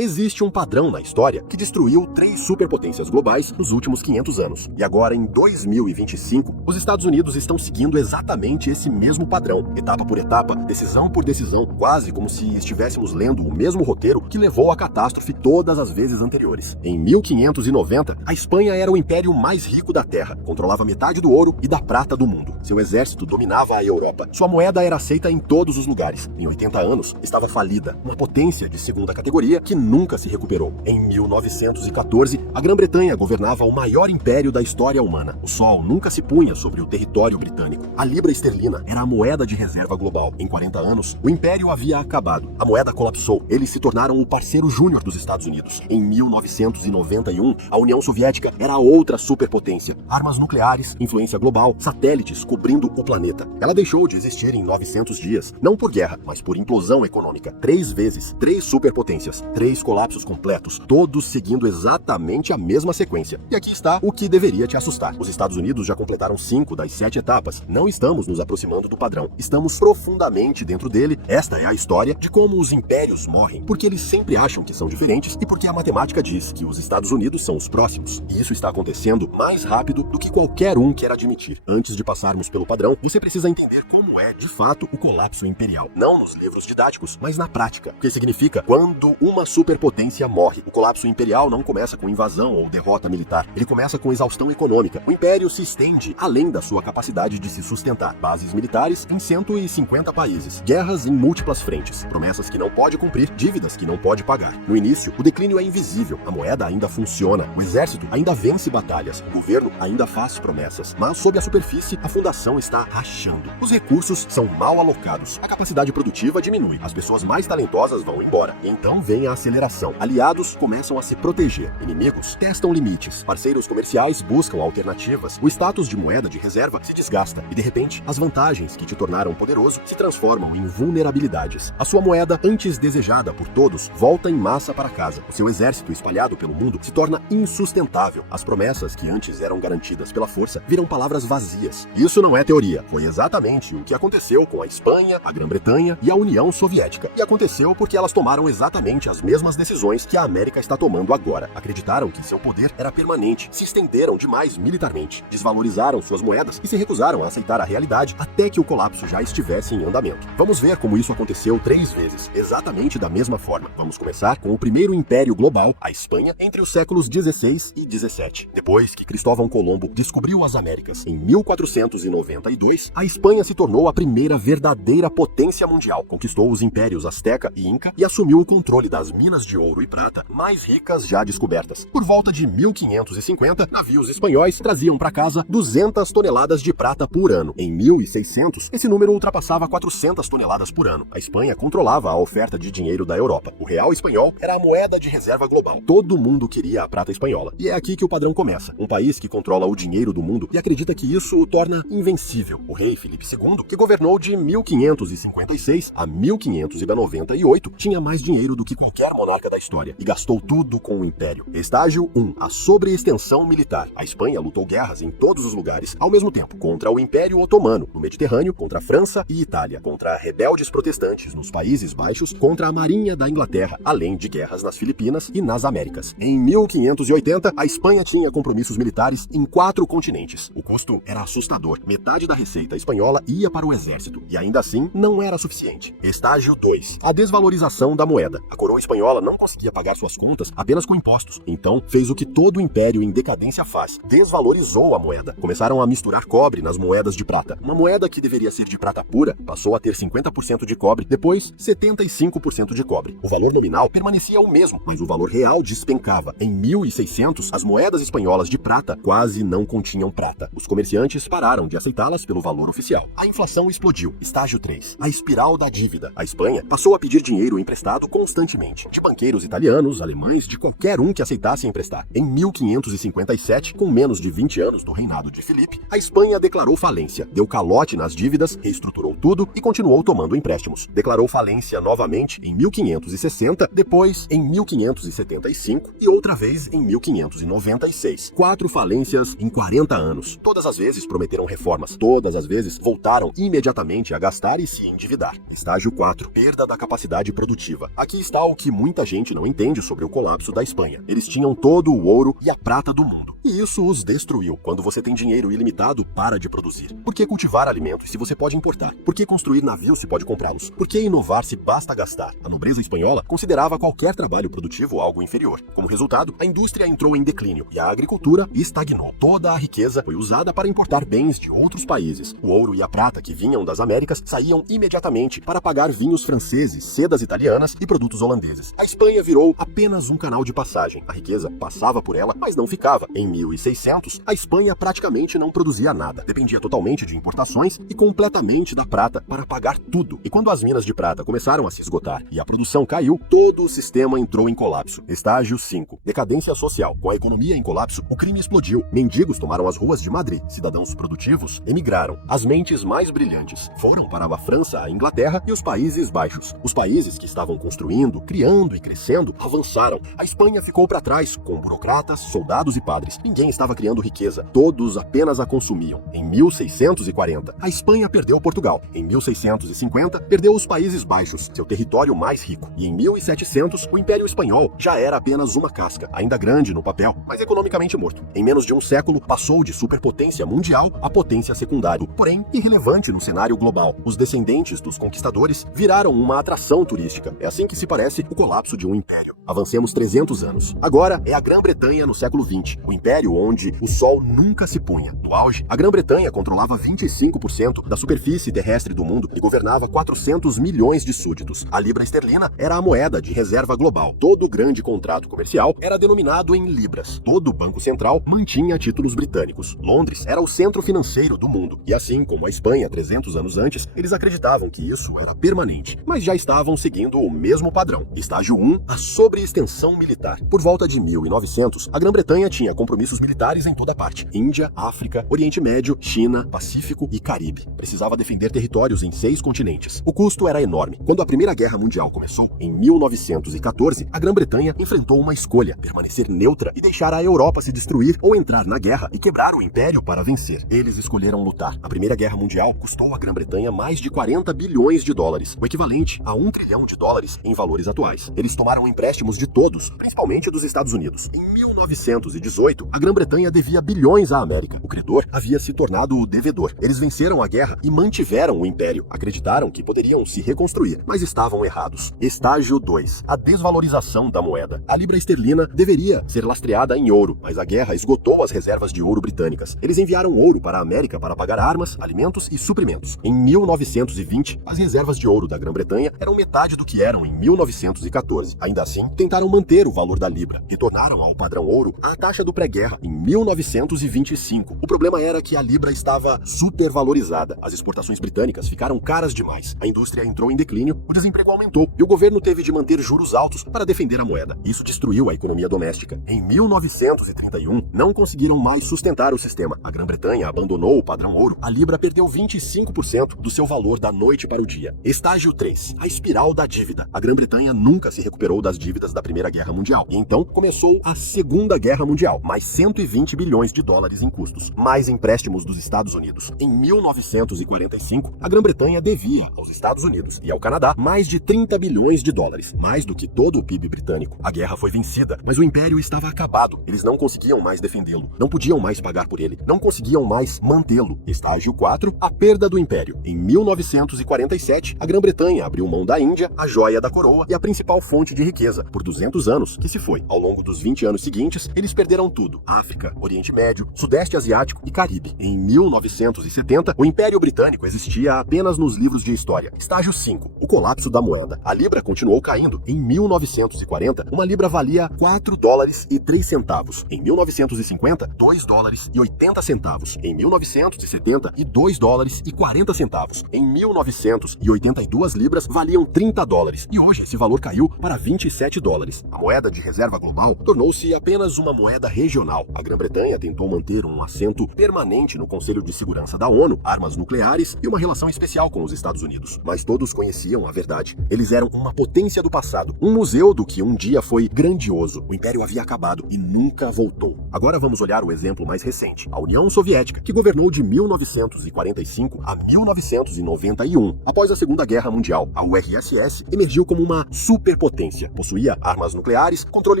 Existe um padrão na história que destruiu 3 superpotências globais nos últimos 500 anos. E agora, em 2025, os Estados Unidos estão seguindo exatamente esse mesmo padrão, etapa por etapa, decisão por decisão, quase como se estivéssemos lendo o mesmo roteiro que levou à catástrofe todas as vezes anteriores. Em 1590, a Espanha era o império mais rico da Terra, controlava metade do ouro e da prata do mundo. Seu exército dominava a Europa. Sua moeda era aceita em todos os lugares. Em 80 anos, estava falida, uma potência de segunda categoria que nunca se recuperou. Em 1914, a Grã-Bretanha governava o maior império da história humana. O sol nunca se punha sobre o território britânico. A libra esterlina era a moeda de reserva global. Em 40 anos, o império havia acabado. A moeda colapsou. Eles se tornaram o parceiro júnior dos Estados Unidos. Em 1991, a União Soviética era outra superpotência. Armas nucleares, influência global, satélites cobrindo o planeta. Ela deixou de existir em 900 dias, não por guerra, mas por implosão econômica. 3 vezes, 3 superpotências, 3 colapsos completos, todos seguindo exatamente a mesma sequência. E aqui está o que deveria te assustar. Os Estados Unidos já completaram 5 das 7 etapas. Não estamos nos aproximando do padrão. Estamos profundamente dentro dele. Esta é a história de como os impérios morrem, porque eles sempre acham que são diferentes e porque a matemática diz que os Estados Unidos são os próximos. E isso está acontecendo mais rápido do que qualquer um quer admitir. Antes de passarmos pelo padrão, você precisa entender como é, de fato, o colapso imperial. Não nos livros didáticos, mas na prática. O que significa quando uma superpotência morre. O colapso imperial não começa com invasão ou derrota militar. Ele começa com exaustão econômica. O império se estende além da sua capacidade de se sustentar. Bases militares em 150 países. Guerras em múltiplas frentes. Promessas que não pode cumprir, dívidas que não pode pagar. No início, o declínio é invisível. A moeda ainda funciona. O exército ainda vence batalhas. O governo ainda faz promessas. Mas sob a superfície, a fundação está rachando. Os recursos são mal alocados. A capacidade produtiva diminui. As pessoas mais talentosas vão embora. E então vem a aceleração. Aliados começam a se proteger. Inimigos testam limites. Parceiros comerciais buscam alternativas. O status de moeda de reserva se desgasta. E de repente, as vantagens que te tornaram poderoso se transformam em vulnerabilidades. A sua moeda, antes desejada por todos, volta em massa para casa. O seu exército espalhado pelo mundo se torna insustentável. As promessas que antes eram garantidas pela força viram palavras vazias. Isso não é teoria. Foi exatamente o que aconteceu com a Espanha, a Grã-Bretanha e a União Soviética. E aconteceu porque elas tomaram exatamente as mesmas decisões que a América está tomando agora. Acreditaram que seu poder era permanente, se estenderam demais militarmente, desvalorizaram suas moedas e se recusaram a aceitar a realidade até que o colapso já estivesse em andamento. Vamos ver como isso aconteceu 3 vezes, exatamente da mesma forma. Vamos começar com o primeiro império global, a Espanha, entre os séculos 16 e 17. Depois que Cristóvão Colombo descobriu as Américas em 1492, a Espanha se tornou a primeira verdadeira potência mundial. Conquistou os impérios Azteca e Inca e assumiu o controle das minas de ouro e prata mais ricas já descobertas. Por volta de 1550, navios espanhóis traziam para casa 200 toneladas de prata por ano. Em 1600, esse número ultrapassava 400 toneladas por ano. A Espanha controlava a oferta de dinheiro da Europa. O real espanhol era a moeda de reserva global. Todo mundo queria a prata espanhola. E é aqui que o padrão começa. Um país que controla o dinheiro do mundo e acredita que isso o torna invencível. O rei Filipe II, que governou de 1556 a 1598, tinha mais dinheiro do que qualquer monarca da história e gastou tudo com o império. Estágio 1. A sobreextensão militar. A Espanha lutou guerras em todos os lugares, ao mesmo tempo, contra o Império Otomano, no Mediterrâneo, contra a França e Itália, contra rebeldes protestantes nos Países Baixos, contra a Marinha da Inglaterra, além de guerras nas Filipinas e nas Américas. Em 1580, a Espanha tinha compromissos militares em 4 continentes. O custo era assustador. Metade da receita espanhola ia para o exército, e ainda assim não era suficiente. Estágio 2. A desvalorização da moeda. A coroa espanhola não conseguia pagar suas contas apenas com impostos. Então, fez o que todo império em decadência faz. Desvalorizou a moeda. Começaram a misturar cobre nas moedas de prata. Uma moeda que deveria ser de prata pura passou a ter 50% de cobre, depois 75% de cobre. O valor nominal permanecia o mesmo, mas o valor real despencava. Em 1600, as moedas espanholas de prata quase não continham prata. Os comerciantes pararam de aceitá-las pelo valor oficial. A inflação explodiu. Estágio 3. A espiral da dívida. A Espanha passou a pedir dinheiro emprestado constantemente, de banqueiros italianos, alemães, de qualquer um que aceitasse emprestar. Em 1557, com menos de 20 anos do reinado de Filipe, a Espanha declarou falência, deu calote nas dívidas, reestruturou tudo e continuou tomando empréstimos. Declarou falência novamente em 1560, depois em 1575 e outra vez em 1596. 4 falências em 40 anos. Todas as vezes prometeram reformas, todas as vezes voltaram imediatamente a gastar e se endividar. Estágio 4. Perda da capacidade produtiva. Aqui está o que muitos muita gente não entende sobre o colapso da Espanha. Eles tinham todo o ouro e a prata do mundo. E isso os destruiu. Quando você tem dinheiro ilimitado, para de produzir. Por que cultivar alimentos se você pode importar? Por que construir navios se pode comprá-los? Por que inovar se basta gastar? A nobreza espanhola considerava qualquer trabalho produtivo algo inferior. Como resultado, a indústria entrou em declínio e a agricultura estagnou. Toda a riqueza foi usada para importar bens de outros países. O ouro e a prata que vinham das Américas saíam imediatamente para pagar vinhos franceses, sedas italianas e produtos holandeses. A Espanha virou apenas um canal de passagem. A riqueza passava por ela, mas não ficava. Em 1600, a Espanha praticamente não produzia nada, dependia totalmente de importações e completamente da prata para pagar tudo. E quando as minas de prata começaram a se esgotar e a produção caiu, todo o sistema entrou em colapso. Estágio 5. Decadência social. Com a economia em colapso, o crime explodiu. Mendigos tomaram as ruas de Madrid. Cidadãos produtivos emigraram. As mentes mais brilhantes foram para a França, a Inglaterra e os Países Baixos. Os países que estavam construindo, criando e crescendo avançaram. A Espanha ficou para trás, com burocratas, soldados e padres. Ninguém estava criando riqueza, todos apenas a consumiam. Em 1640, a Espanha perdeu Portugal. Em 1650, perdeu os Países Baixos, seu território mais rico. E em 1700, o Império Espanhol já era apenas uma casca, ainda grande no papel, mas economicamente morto. Em menos de um século, passou de superpotência mundial a potência secundária, porém irrelevante no cenário global. Os descendentes dos conquistadores viraram uma atração turística. É assim que se parece o colapso de um império. Avancemos 300 anos. Agora é a Grã-Bretanha no século XX, o império onde o sol nunca se punha. No auge, a Grã-Bretanha controlava 25% da superfície terrestre do mundo e governava 400 milhões de súditos. A libra esterlina era a moeda de reserva global. Todo grande contrato comercial era denominado em libras. Todo banco central mantinha títulos britânicos. Londres era o centro financeiro do mundo. E assim como a Espanha 300 anos antes, eles acreditavam que isso era permanente, mas já estavam seguindo o mesmo padrão. Estágio 1, a sobreextensão militar. Por volta de 1900, a Grã-Bretanha tinha compromissos militares em toda parte. Índia, África, Oriente Médio, China, Pacífico e Caribe. Precisava defender territórios em 6 continentes. O custo era enorme. Quando a Primeira Guerra Mundial começou, em 1914, a Grã-Bretanha enfrentou uma escolha: permanecer neutra e deixar a Europa se destruir ou entrar na guerra e quebrar o império para vencer. Eles escolheram lutar. A Primeira Guerra Mundial custou à Grã-Bretanha mais de 40 bilhões de dólares, o equivalente a 1 trilhão de dólares em valores atuais. Eles tomaram empréstimos de todos, principalmente dos Estados Unidos. Em 1918, a Grã-Bretanha devia bilhões à América. O credor havia se tornado o devedor. Eles venceram a guerra e mantiveram o império. Acreditaram que poderiam se reconstruir, mas estavam errados. Estágio 2. A desvalorização da moeda. A libra esterlina deveria ser lastreada em ouro, mas a guerra esgotou as reservas de ouro britânicas. Eles enviaram ouro para a América para pagar armas, alimentos e suprimentos. Em 1920, as reservas de ouro da Grã-Bretanha eram metade do que eram em 1914. Ainda assim, tentaram manter o valor da libra. Retornaram ao padrão ouro à taxa do pré-guerra em 1925. O problema era que a libra estava supervalorizada. As exportações britânicas ficaram caras demais. A indústria entrou em declínio, o desemprego aumentou e o governo teve de manter juros altos para defender a moeda. Isso destruiu a economia doméstica. Em 1931, não conseguiram mais sustentar o sistema. A Grã-Bretanha abandonou o padrão ouro. A libra perdeu 25% do seu valor da noite para o dia. Estágio 3. A espiral da dívida. A Grã-Bretanha nunca se recuperou das dívidas da Primeira Guerra Mundial. E então começou a Segunda Guerra Mundial. Mais 120 bilhões de dólares em custos. Mais empréstimos dos Estados Unidos. Em 1945, a Grã-Bretanha devia aos Estados Unidos e ao Canadá mais de 30 bilhões de dólares. Mais do que todo o PIB britânico. A guerra foi vencida, mas o império estava acabado. Eles não conseguiam mais defendê-lo. Não podiam mais pagar por ele. Não conseguiam mais mantê-lo. Estágio 4. A perda do império. Em 1947, a Grã-Bretanha abriu mão da Índia, a joia da coroa e a principal fonte de riqueza, por 200 anos, que se foi. Ao longo dos 20 anos seguintes, eles perderam tudo: África, Oriente Médio, Sudeste Asiático e Caribe. Em 1970, o Império Britânico existia apenas nos livros de história. Estágio 5. O colapso da moeda. A libra continuou caindo. Em 1940, uma libra valia 4 dólares e 3 centavos. Em 1950, 2 dólares e 80 centavos. Em 1970, 2 dólares e 40 centavos. Em 1982 libras valiam 30 dólares. E hoje esse valor caiu para 27 dólares. A moeda de reserva global tornou-se apenas uma moeda regional. A Grã-Bretanha tentou manter um assento permanente no Conselho de Segurança da ONU, armas nucleares e uma relação especial com os Estados Unidos. Mas todos conheciam a verdade. Eles eram uma potência do passado, um museu do que um dia foi grandioso. O império havia acabado e nunca voltou. Agora vamos olhar o exemplo mais recente, a União Soviética, que governou de 1945 a 1991. Após a Segunda Guerra Mundial, a URSS emergiu como uma superpotência. Possuía armas nucleares, controle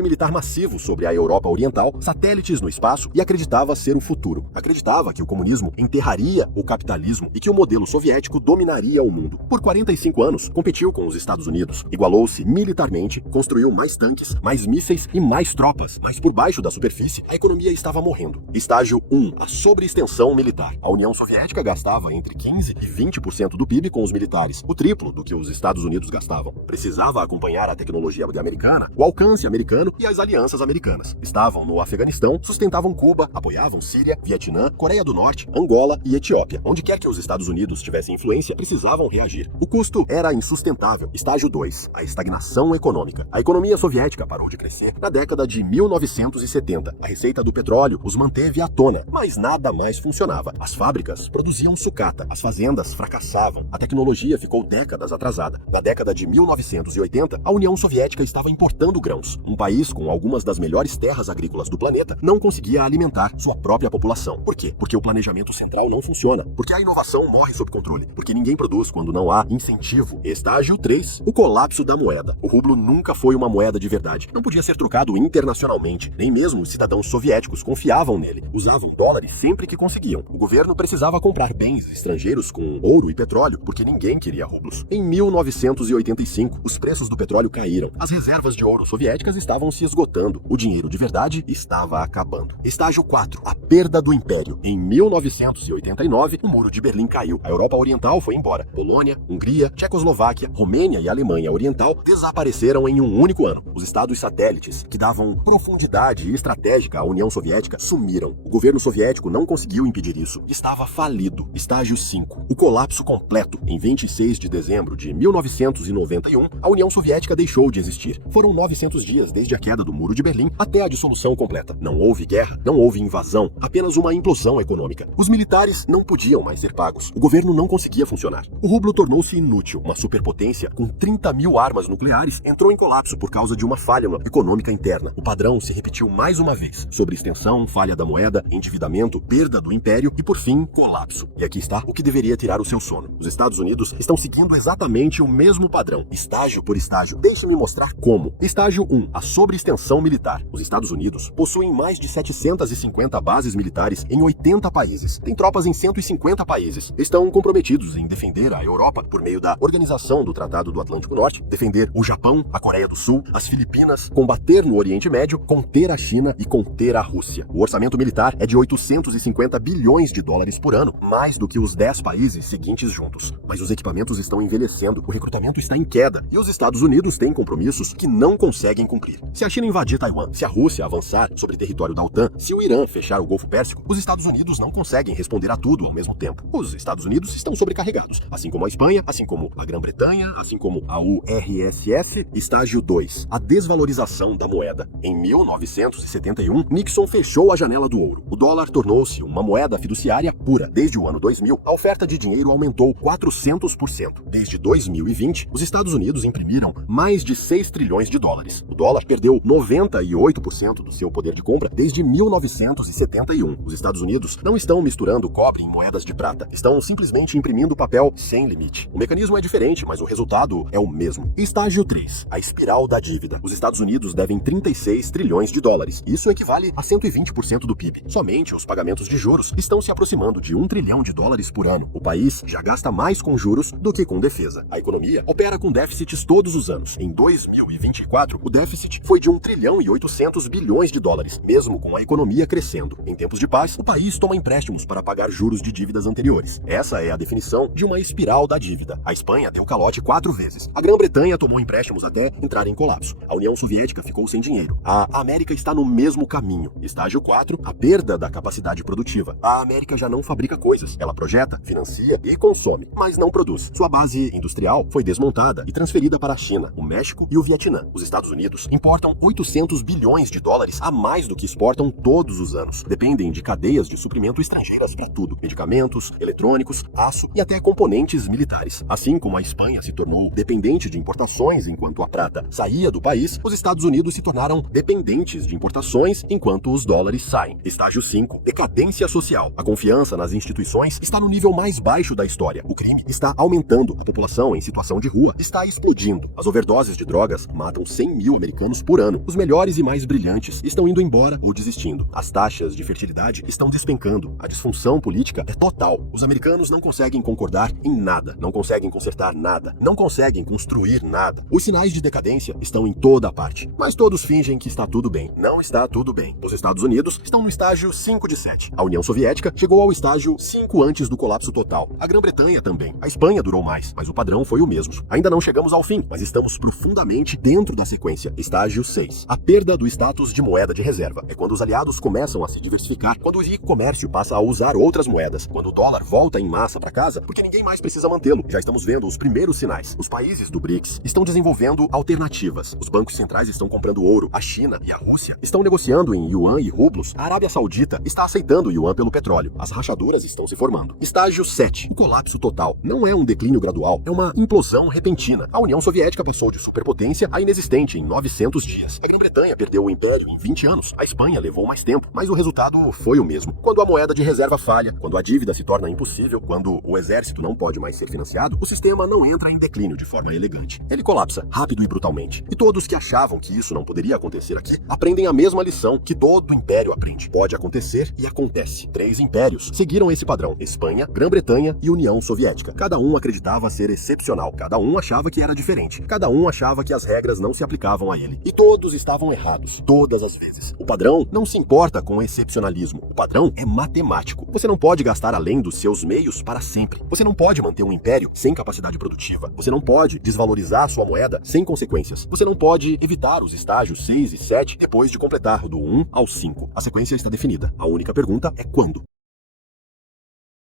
militar massivo sobre a Europa Oriental, satélites no espaço e acreditava ser o futuro. Acreditava que o comunismo enterraria o capitalismo e que o modelo soviético dominaria o mundo. Por 45 anos, competiu com os Estados Unidos, igualou-se militarmente, construiu mais tanques, mais mísseis e mais tropas, mas por baixo da superfície, a economia estava morrendo. Estágio 1. A sobreextensão militar. A União Soviética gastava entre 15% e 20% do PIB com os militares, o triplo do que os Estados Unidos gastavam. Precisava acompanhar a tecnologia americana, o alcance americano e as alianças americanas. Estavam no Afeganistão, sustentavam Cuba, apoiavam Síria, Vietnã, Coreia do Norte, Angola e Etiópia. Onde quer que os Estados Unidos tivessem influência, precisavam reagir. O custo era insustentável. Estágio 2. A estagnação econômica. A economia soviética parou de crescer na década de 1970. A receita do petróleo os manteve à tona, mas nada mais funcionava. As fábricas produziam sucata, as fazendas fracassavam, a tecnologia ficou décadas atrasada. Na década de 1980, a União Soviética estava importando grãos. Um país com algumas das melhores terras agrícolas do planeta não conseguia alimentar sua própria população. Por quê? Porque o planejamento central não funciona, porque a inovação morre sob controle, porque ninguém produz quando não há incentivo. Estágio 3. O colapso da moeda. O rublo nunca foi uma moeda de verdade. Não podia ser trocado internacionalmente. Nem mesmo os cidadãos soviéticos confiavam nele. Usavam dólares sempre que conseguiam. O governo precisava comprar bens estrangeiros com ouro e petróleo, porque ninguém queria rublos. Em 1985, os preços do petróleo caíram. As reservas de ouro soviéticas estavam se esgotando. O dinheiro de verdade estava acabando. Estágio 4. A perda do império. Em 1989, o Muro de Berlim caiu. A Europa Oriental foi embora. Polônia, Hungria, Tchecoslováquia, Romênia e Alemanha Oriental desapareceram em um único ano. Os estados satélites, que davam profundidade estratégica à União Soviética, sumiram. O governo soviético não conseguiu impedir isso. Estava falido. Estágio 5. O colapso completo. Em 26 de dezembro de 1991, a União Soviética deixou de existir. Foram 900 dias desde a queda do Muro de Berlim até a dissolução completa. Não houve guerra, não houve invasão, apenas uma implosão econômica. Os militares não podiam mais ser pagos. O governo não conseguia funcionar. O rublo tornou-se inútil. Uma superpotência com 30 mil armas nucleares entrou em colapso por causa de uma falha econômica interna. O padrão se repetiu mais uma vez. Sobreextensão, falha da moeda, endividamento, perda do império e, por fim, colapso. E aqui está o que deveria tirar o seu sono. Os Estados Unidos estão seguindo exatamente o mesmo padrão, estágio por estágio. Deixe-me mostrar como. Estágio 1. A sobreextensão militar. Os Estados Unidos possuem mais de 750 bases militares em 80 países. Tem tropas em 150 países. Estão comprometidos em defender a Europa por meio da Organização do Tratado do Atlântico Norte, defender o Japão, a Coreia do Sul, as Filipinas, combater no Oriente Médio, conter a China e conter a Rússia. O orçamento militar é de 850 bilhões de dólares por ano, mais do que os 10 países seguintes juntos. Mas os equipamentos estão envelhecendo, o recrutamento está em queda e os Estados Unidos têm compromissos que não conseguem cumprir. Se a China invadir Taiwan, se a Rússia avançar sobre território da OTAN, se o Irã fechar o Golfo Pérsico, os Estados Unidos não conseguem responder a tudo ao mesmo tempo. Os Estados Unidos estão sobrecarregados, assim como a Espanha, assim como a Grã-Bretanha, assim como a URSS. Estágio 2. A desvalorização da moeda. Em 1971, Nixon fechou a janela do ouro. O dólar tornou-se uma moeda fiduciária pura. Desde o ano 2000, a oferta de dinheiro aumentou 400%. Desde 2020, os Estados Unidos imprimiram mais de 6 trilhões de dólares. O dólar perdeu 98% do seu poder de compra desde 1971. Os Estados Unidos não estão misturando cobre em moedas de prata. Estão simplesmente imprimindo papel sem limite. O mecanismo é diferente, mas o resultado é o mesmo. Estágio 3. A espiral da dívida. Os Estados Unidos devem 36 trilhões de dólares. Isso equivale a 120% do PIB. Somente os pagamentos de juros estão se aproximando de 1 trilhão de dólares por ano. O país já gasta mais com juros do que com defesa. A economia opera com déficits todos os anos. Em 2024, o déficit foi de 1 trilhão e 800 bilhões de dólares, mesmo com a economia crescendo. Em tempos de paz, o país toma empréstimos para pagar juros de dívidas anteriores. Essa é a definição de uma espiral da dívida. A Espanha deu calote 4 vezes. A Grã-Bretanha tomou empréstimos até entrar em colapso. A União Soviética ficou sem dinheiro. A América está no mesmo caminho. Estágio 4, a perda da capacidade produtiva. A América já não fabrica coisas. Ela projeta, financia e consome, mas não produz. Sua base industrial foi desmontada e transferida para a China, o México e o Vietnã. Os Estados Unidos importam 800 bilhões de dólares a mais do que exportam todos os anos. Dependem de cadeias de suprimento estrangeiras para tudo. Medicamentos, eletrônicos, aço e até componentes militares. Assim como a Espanha se tornou dependente de importações enquanto a prata saía do país, os Estados Unidos se tornaram dependentes de importações enquanto enquanto os dólares saem. Estágio 5. Decadência social. A confiança nas instituições está no nível mais baixo da história. O crime está aumentando. A população em situação de rua está explodindo. As overdoses de drogas matam 100 mil americanos por ano. Os melhores e mais brilhantes estão indo embora ou desistindo. As taxas de fertilidade estão despencando. A disfunção política é total. Os americanos não conseguem concordar em nada. Não conseguem consertar nada. Não conseguem construir nada. Os sinais de decadência estão em toda a parte. Mas todos fingem que está tudo bem. Não está tudo bem. Os Estados Unidos estão no estágio 5 de 7. A União Soviética chegou ao estágio 5 antes do colapso total. A Grã-Bretanha também. A Espanha durou mais, mas o padrão foi o mesmo. Ainda não chegamos ao fim, mas estamos profundamente dentro da sequência. Estágio 6. A perda do status de moeda de reserva. É quando os aliados começam a se diversificar, quando o comércio passa a usar outras moedas, quando o dólar volta em massa para casa, porque ninguém mais precisa mantê-lo. Já estamos vendo os primeiros sinais. Os países do BRICS estão desenvolvendo alternativas. Os bancos centrais estão comprando ouro. A China e a Rússia estão negociando em yuan e rublos. A Arábia Saudita está aceitando o yuan pelo petróleo. As rachaduras estão se formando. Estágio 7. O colapso total. Não é um declínio gradual, é uma implosão repentina. A União Soviética passou de superpotência a inexistente em 900 dias. A Grã-Bretanha perdeu o império em 20 anos. A Espanha levou mais tempo, mas o resultado foi o mesmo. Quando a moeda de reserva falha, quando a dívida se torna impossível, quando o exército não pode mais ser financiado, o sistema não entra em declínio de forma elegante. Ele colapsa, rápido e brutalmente. E todos que achavam que isso não poderia acontecer aqui, aprendem a mesma lição que todo império aprende. Pode acontecer e acontece. 3 impérios seguiram esse padrão: Espanha, Grã-Bretanha e União Soviética. Cada um acreditava ser excepcional. Cada um achava que era diferente. Cada um achava que as regras não se aplicavam a ele. E todos estavam errados, todas as vezes. O padrão não se importa com excepcionalismo. O padrão é matemático. Você não pode gastar além dos seus meios para sempre. Você não pode manter um império sem capacidade produtiva. Você não pode desvalorizar sua moeda sem consequências. Você não pode evitar os estágios 6 e 7 depois de completar do 1 ao 5. A sequência está definida. A única pergunta é quando.